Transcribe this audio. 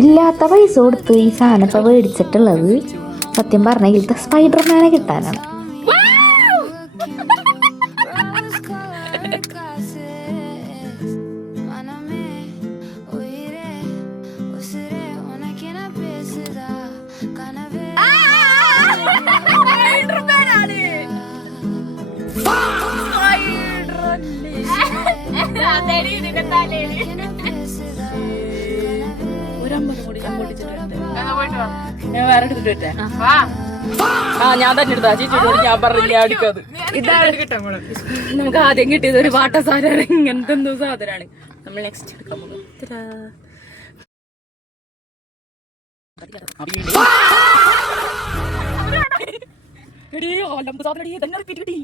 ഇല്ലാത്ത പൈസ കൊടുത്ത് ഈ സാധനം ഇപ്പൊ മേടിച്ചിട്ടുള്ളത് സത്യം പറഞ്ഞ ഇതിലത്തെ സ്പൈഡർമാനെ കിട്ടാനാണ്. ഞാൻ തന്നെ എടുത്താ ചേച്ചിയോട് ഞാൻ പറഞ്ഞു അടുക്കത്. ഇതാണ് നമുക്ക് ആദ്യം കിട്ടിയത് ഒരു വാട്ട സാധനമാണ്. ഇങ്ങനത്തെ എന്തോ സാധനമാണ് നമ്മൾ നെക്സ്റ്റ് എടുക്കാൻ പോകുന്നത്. സാധനം തന്നെ റിപ്പീറ്റ് കിട്ടി.